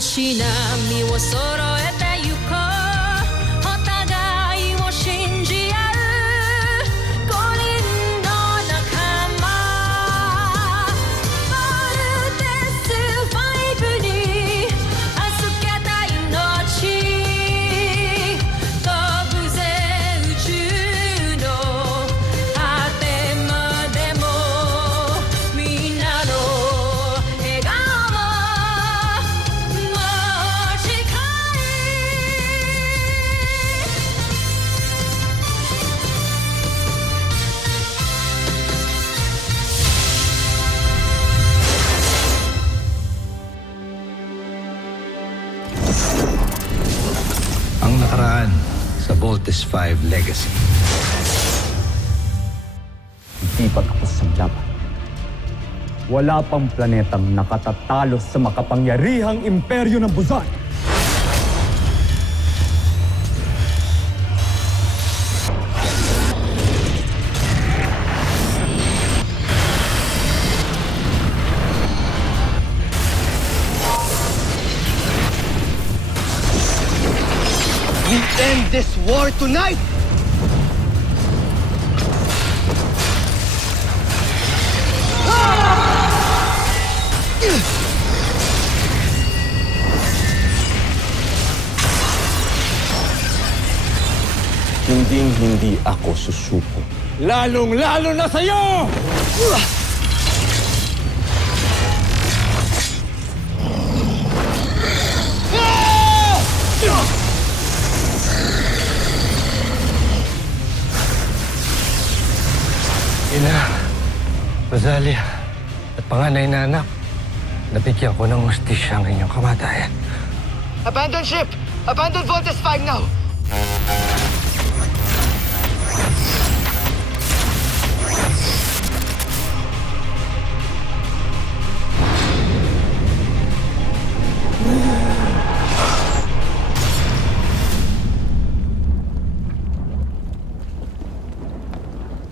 足並みを揃えてゆこうお互いを信じ合う5人の仲間ボルテス5に預けた命飛ぶぜ宇宙の果てまでもみんなの笑顔Ang nakaraan sa Voltes 5 Legacy. Hindi pa tapos ang laban. Wala pang planetang nakatatalo sa makapangyarihang imperyo ng Buzan. We end this war tonight! Hindi ako susuko. Lalong-lalo na sa'yo! Ina, Rosalia, at panganay na anak, nabigyan ko ng hustisya ang inyong kamatayan. Abandon ship! Abandon Voltes 5 now!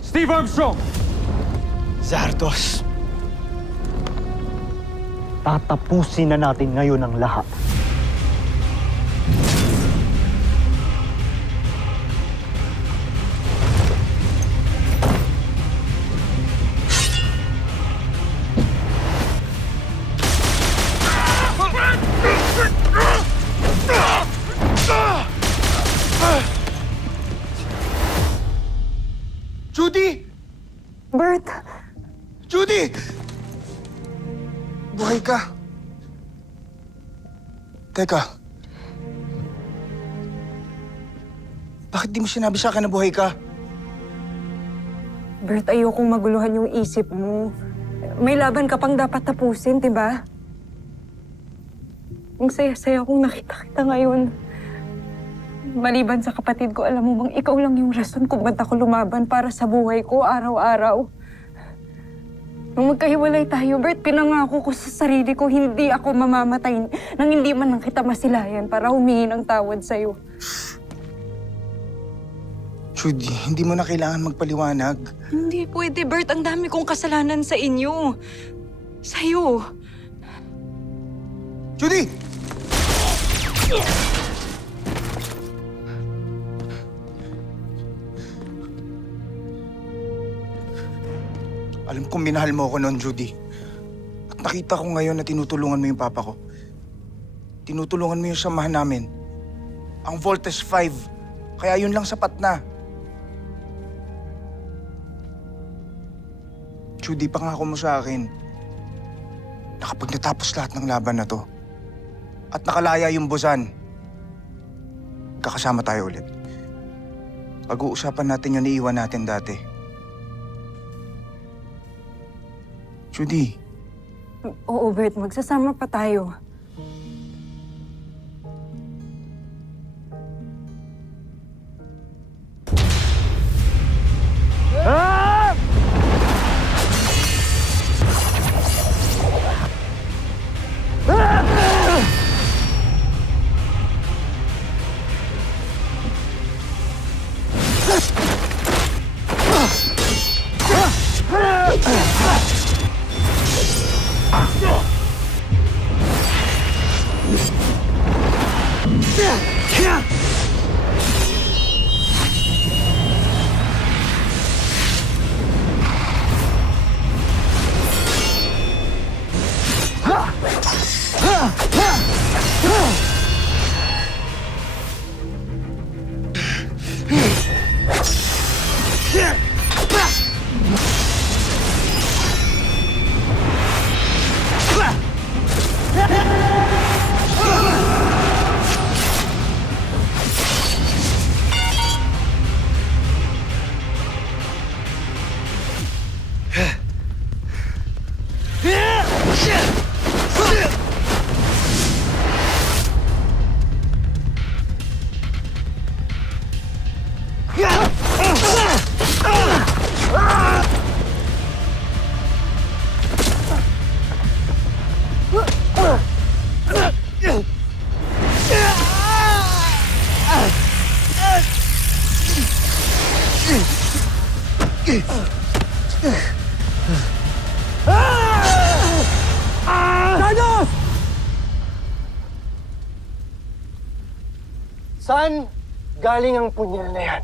Steve Armstrong! Zardos! Tatapusin na natin ngayon ang lahat. Judy! Bert! Judy! Buhay ka. Teka. Bakit di mo sinabi sa akin na buhay ka? Bert, ayokong maguluhan yung isip mo. May laban ka pang dapat tapusin, diba? Ang saya-saya kong nakita kita ngayon. Maliban sa kapatid ko, alam mo bang ikaw lang yung rason kung ba't ako lumaban para sa buhay ko araw-araw. Nung magkahiwalay tayo, Bert, pinangako ko sa sarili ko hindi ako mamamatay nang hindi man lang kita masilayan para humingi ng tawad sa'yo. Judy, hindi mo na kailangan magpaliwanag. Hindi pwede, Bert. Ang dami kong kasalanan sa inyo. Sa'yo. Judy! Alam kong minahal mo ako noon, Judy. At nakita ko ngayon na tinutulungan mo yung papa ko. Tinutulungan mo yung samahan namin. Ang Voltes 5. Kaya yun lang sapat na. Judy, pangako mo sa akin na kapag natapos lahat ng laban na to at nakalaya yung Buzan, kakasama tayo ulit. Pag-uusapan natin yung iiwan natin dati. Judy. Oo, Bert. Magsasama pa tayo. Saan galing ang punyal na yan?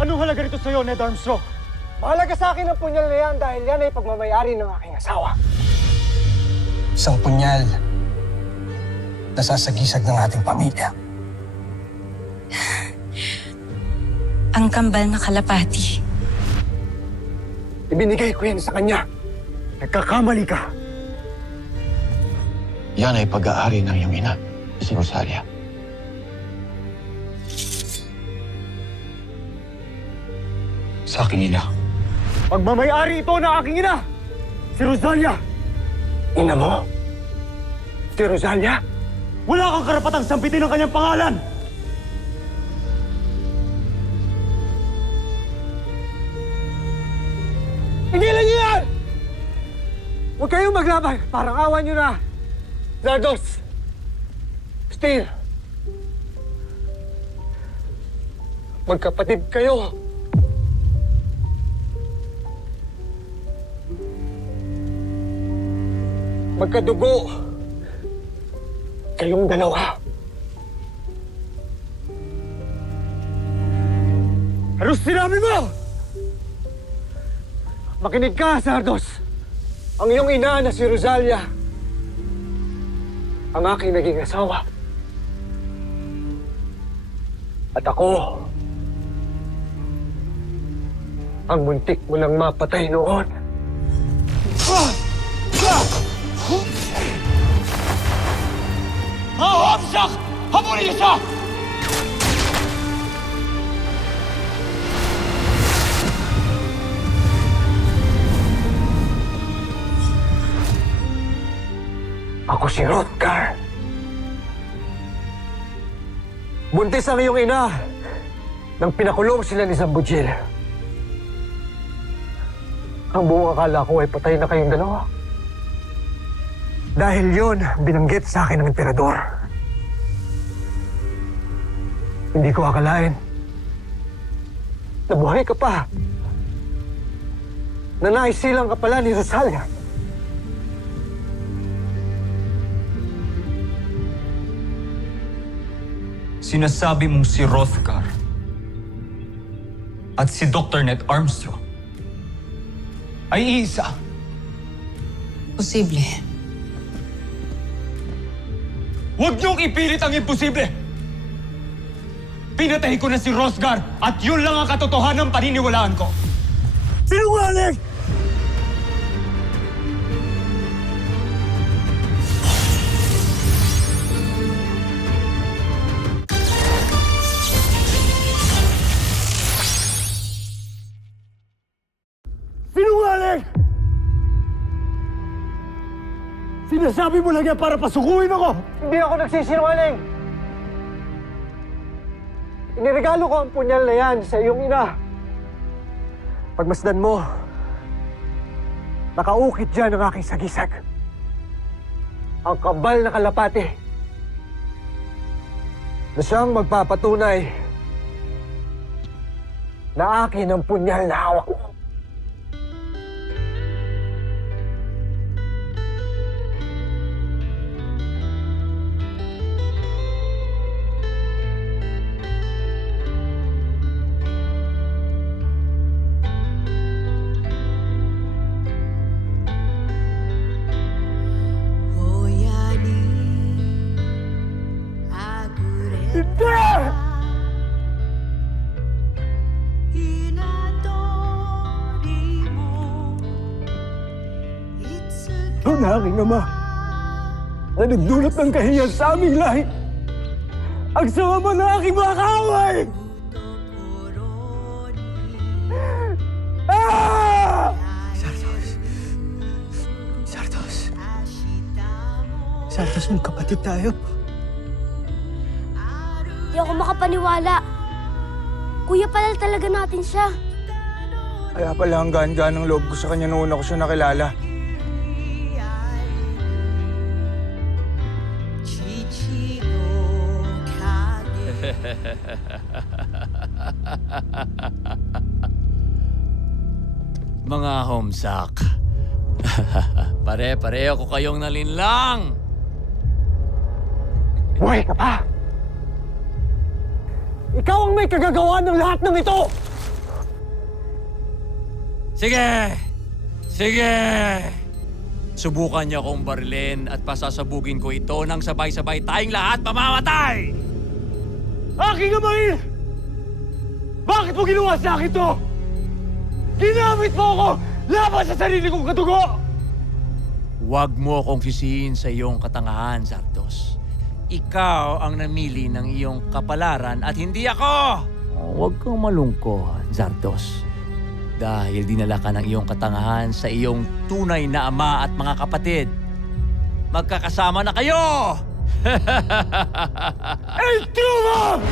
Anong halaga nito sa'yo, Ned Armstrong? Mahalaga sa akin ang punyal na yan dahil yan ay pagmamayari ng aking asawa. Isang punyal na sasagisag ng ating pamilya. Ang kambal na kalapati. Ibinigay ko yan sa kanya. Nagkakamali ka. Yan ay pag-aari ng iyong ina, si Rosalia. Sa aking ina. Pagmamayari ito na aking ina! Si Rosalia! Ina mo? Si Rosalia? Wala kang karapatang sampitin ang kanyang pangalan! Tigilan niyo yan! Huwag kayong maglaban. Parang awan niyo na. Zardos! Steel! Magkapatid kayo. Magkadugo. Kayong dalawa. Ano sinabi mo? Makinig ka, Zardos. Ang iyong ina na si Rosalia, ang aking naging asawa. At ako, ang muntik mo nang mapatay noon. Hamsak! Habulin niyo siya! Ako si Hrothgar. Buntis ang iyong ina nang pinakulong sila ni Zambujil. Ang buong akala ko ay patay na kayong dalawa. Dahil yun, binanggit sa akin ng emperador. Hindi ko akalain. Nabuhay ka pa. Na naisilang ka pala ni Rosalia. Sinasabi mong si Hrothgar at si Dr. Ned Armstrong ay isa. Posible. Huwag niyong ipilit ang imposible! Pinatay ko na si Hrothgar at yun lang ang katotohanan ng paniniwalaan ko. Sinungaling! Sinungaling! Sinasabi mo lang yan para pasukuin ako! Hindi ako nagsisinungaling! Iniregalo ko ang punyal na yan sa iyong ina. Pagmasdan mo, nakaukit dyan ang aking sagisag. Ang kabal na kalapati na siyang magpapatunay na akin ang punyal na hawak mo. sa aking ama na nagdulot ng kahiyan sa aming lahi. Ang sama ng aking mga kaaway! Ah! Sardos, magkapatid tayo. Di ako makapaniwala. Kuya pala talaga natin siya. Kaya pala ang gaan-gaan ng loob ko sa kanya noon ako siya nakilala. Mga homesak. Pare-pareho ko kayong nalinlang. Buhay ka pa! Ikaw ang may kagagawa ng lahat ng ito! Sige! Sige! Subukan niyo akong barilin at pasasabugin ko ito nang sabay-sabay tayong lahat mamamatay! Aking amain! Bakit mo ginawa sa akin to? Ginamit mo ako laban sa sarili kong katugo! Huwag mo akong sisihin sa iyong katangahan, Zardos. Ikaw ang namili ng iyong kapalaran at hindi ako! Huwag kang malungkot, Zardos. Dahil dinala ka ng iyong katangahan sa iyong tunay na ama at mga kapatid. Magkakasama na kayo! El Truma!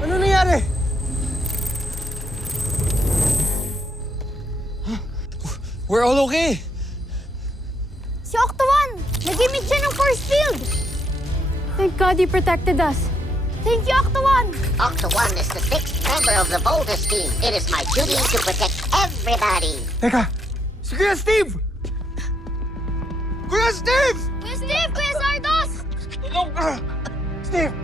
Ano nangyari? We're all okay. Si Octo-1! Nag-emit siya ng force field! Thank God he protected us. Thank you, Octo-1! Octo-1 is the 6th member of the Voltus team. It is my duty to protect everybody. Teka! Si Kuya Steve! Kuya Steve! Kuya Steve! Kuya Sardos! Steve!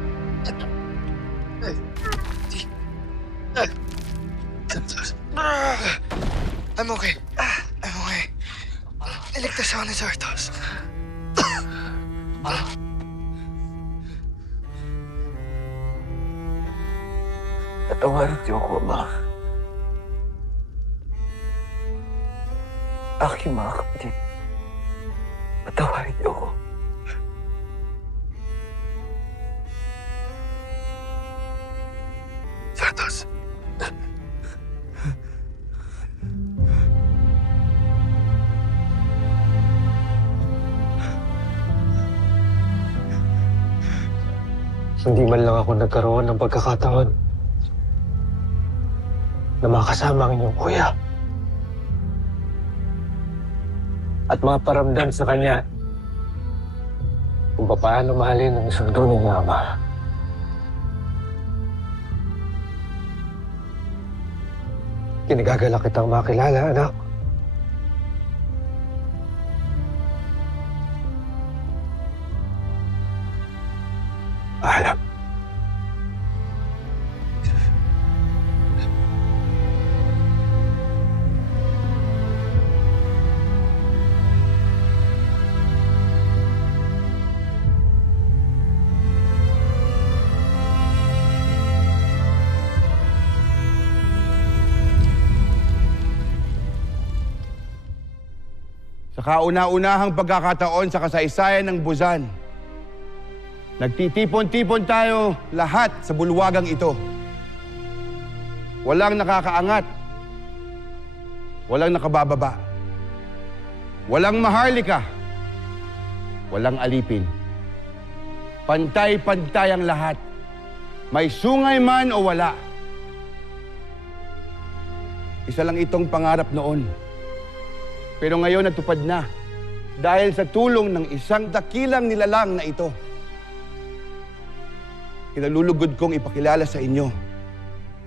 I'm okay. I'm okay. Iligtas ako ni Sardos. Patawarin niyo ako, Ama. Aking mga kapatid, patawarin niyo ako. Sardos. Hindi man lang ako nagkaroon ng pagkakataon na makasama ang inyong kuya. At maparamdam sa kanya kung paano mahalin ang isang tunay na ama. Kinagagalak kitang makilala, anak. Alam. Sa kauna-unahang pagkakataon sa kasaysayan ng Buzan, nagtitipon-tipon tayo lahat sa bulwagang ito. Walang nakakaangat. Walang nakabababa. Walang maharlika. Walang alipin. Pantay-pantay ang lahat. May sungay man o wala. Isa lang itong pangarap noon. Pero ngayon natupad na dahil sa tulong ng isang dakilang nilalang na ito. kinalulugod kong ipakilala sa inyo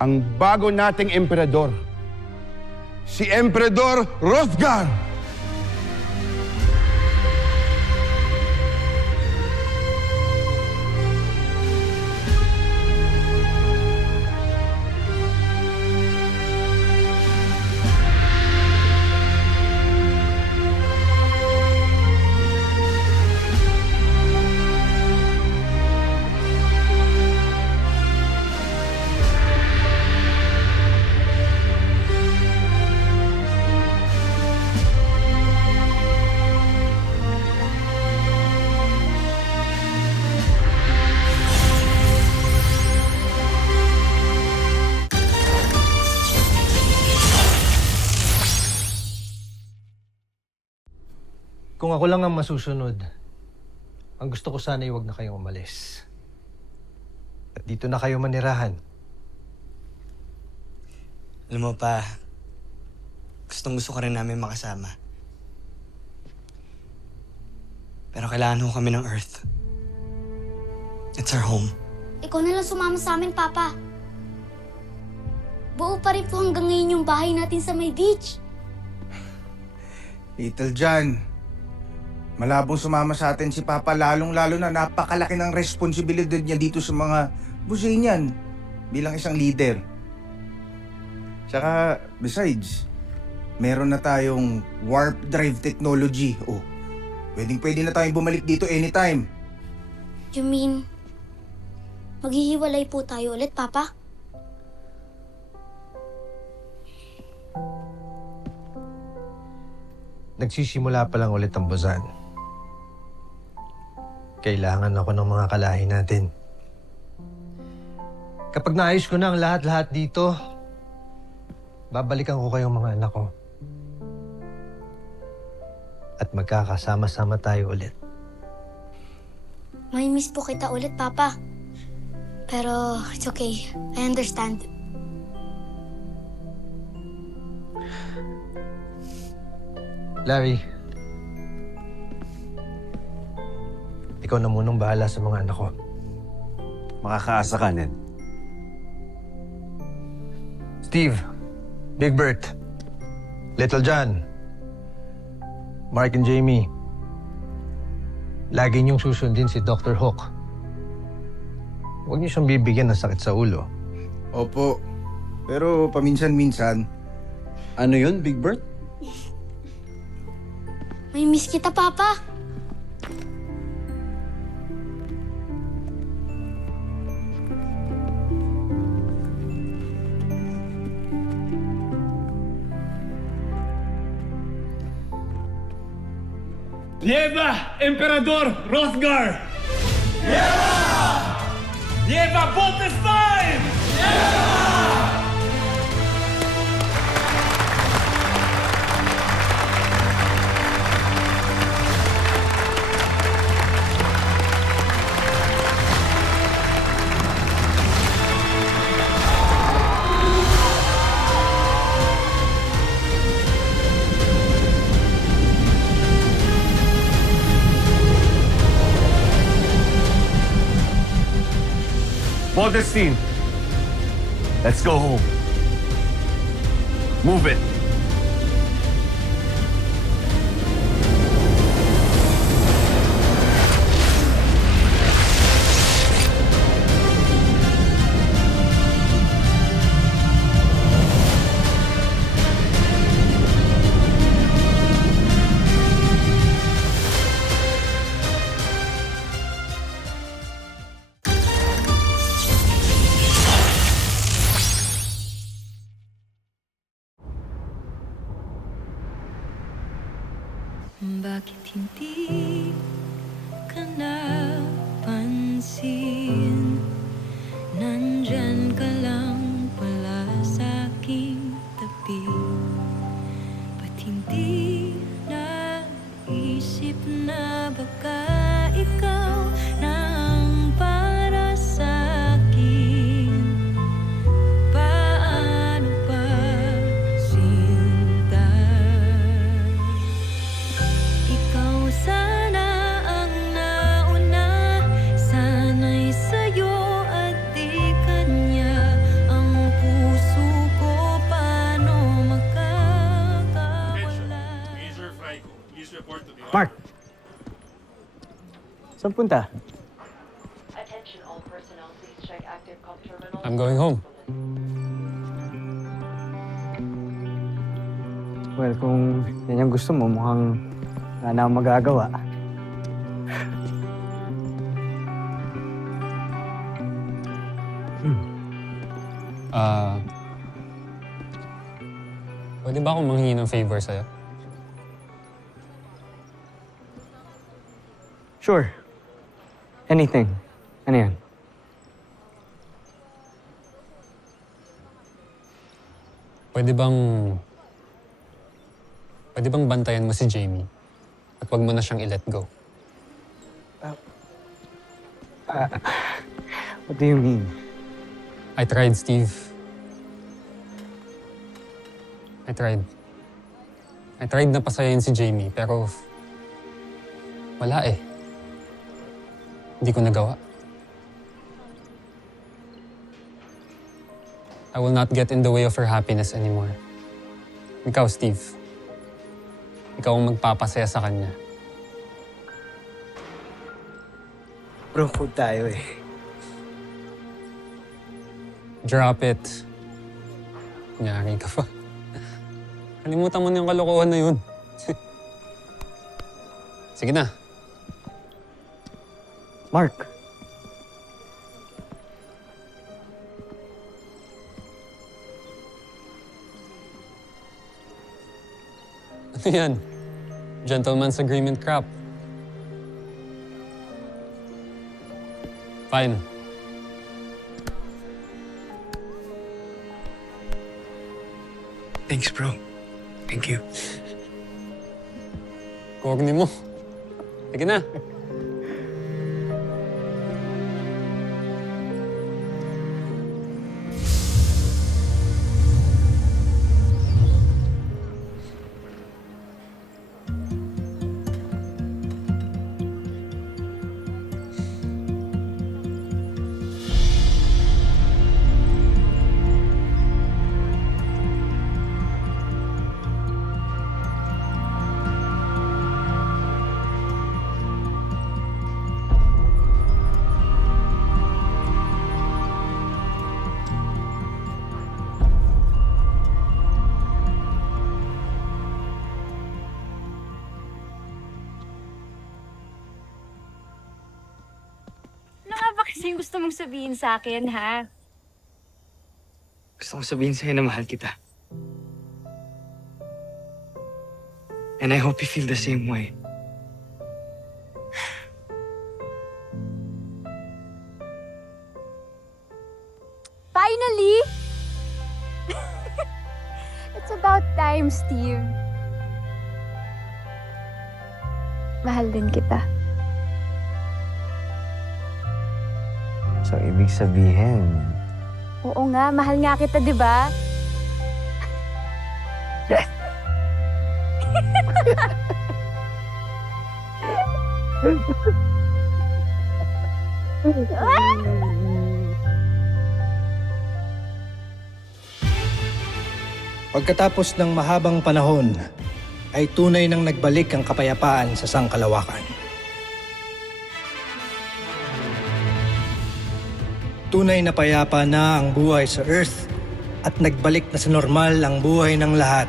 ang bago nating emperador, si Emperador Hrothgar! Kung ako lang ang masusunod, ang gusto ko sana ay huwag na kayong umalis. At dito na kayo manirahan. Alam mo pa, gusto ka rin namin makasama. Pero kailangan ho kami ng Earth. It's our home. Ikaw na lang sumama sa amin, Papa. Buo pa rin po hanggang ngayon yung bahay natin sa may beach. Little John, malabong sumama sa atin si Papa, lalong-lalo na napakalaki ng responsibilidad niya dito sa mga Busenian bilang isang leader. Tsaka, besides, meron na tayong warp drive technology. Oh, pwede na tayong bumalik dito anytime. You mean, maghihiwalay po tayo ulit, Papa? Nagsisimula pa lang ulit ang Busan. Kailangan ako ng mga kalahi natin. Kapag naayos ko na ang lahat-lahat dito, babalikan ko kayong mga anak ko. At magkakasama-sama tayo ulit. May miss po kita ulit, Papa. Pero it's okay. I understand. Larry, ikaw na munang bahala sa mga anak ko. Makakaasa ka, Ned. Steve, Big Bert, Little John, Mark and Jamie, lagi niyong susundin si Dr. Hook. Huwag niyo siyang bibigyan ng sakit sa ulo. Opo, pero paminsan-minsan. Ano yun, Big Bert? May miss kita, Papa. Viva Emperador Hrothgar! Viva! Viva Voltes 5! Valdestine, let's go home. Move it. Bakit hindi ka napansin? Nandyan ka lang pala sa aking tabi. Ba't hindi naisip na baka ikaw na ang para sa akin? Paano ba, sinta? Ikaw sana ang nauna, sana'y sa'yo Saan punta? I'm going home. Well, kung yan yung gusto mo, mukhang wala na akong magagawa. Pwede ba akong manghingi ng favor sa'yo? Sure. Anything. Ano yan? Pwede bang bantayan mo si Jamie? At wag mo na siyang i-let go. What do you mean? I tried, Steve. I tried na pasayahin si Jamie, pero wala eh. Hindi ko nagawa. I will not get in the way of her happiness anymore. Ikaw, Steve. Ikaw ang magpapasaya sa kanya. Bro, food tayo eh. Drop it. Nyari ka pa. Kalimutan mo na yung kalokohan na yun. Sige na. Mark. Ano yan? Gentleman's agreement crap. Fine. Thanks, bro. Thank you. Corny mo. Sige na. Kasi gusto mong sabihin sa akin, ha? Gusto kong sabihin sa'yo na mahal kita. And I hope you feel the same way. Finally! It's about time, Steve. Mahal din kita. So, ibig sabihin, Oo nga, mahal nga kita, di ba? yes! Pagkatapos ng mahabang panahon, ay tunay nang nagbalik ang kapayapaan sa sangkalawakan. Tunay na payapa na ang buhay sa Earth at nagbalik na sa normal ang buhay ng lahat.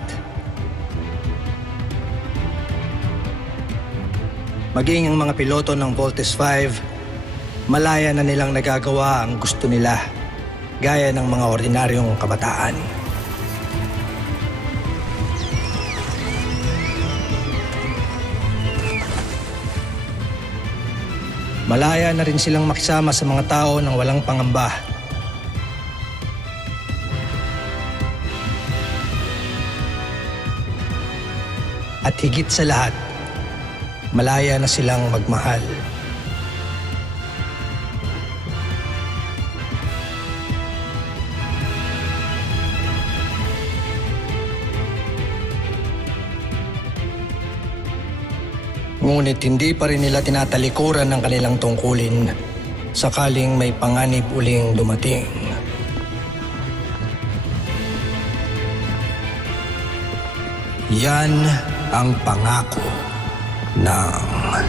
Maging ang mga piloto ng Voltes 5, malaya na nilang nagagawa ang gusto nila, gaya ng mga ordinaryong kabataan. Malaya na rin silang makisama sa mga tao ng walang pangamba. At higit sa lahat, malaya na silang magmahal. Ngunit hindi pa rin nila tinatalikuran ng kanilang tungkulin sakaling may panganib uling dumating. Yan ang pangako ng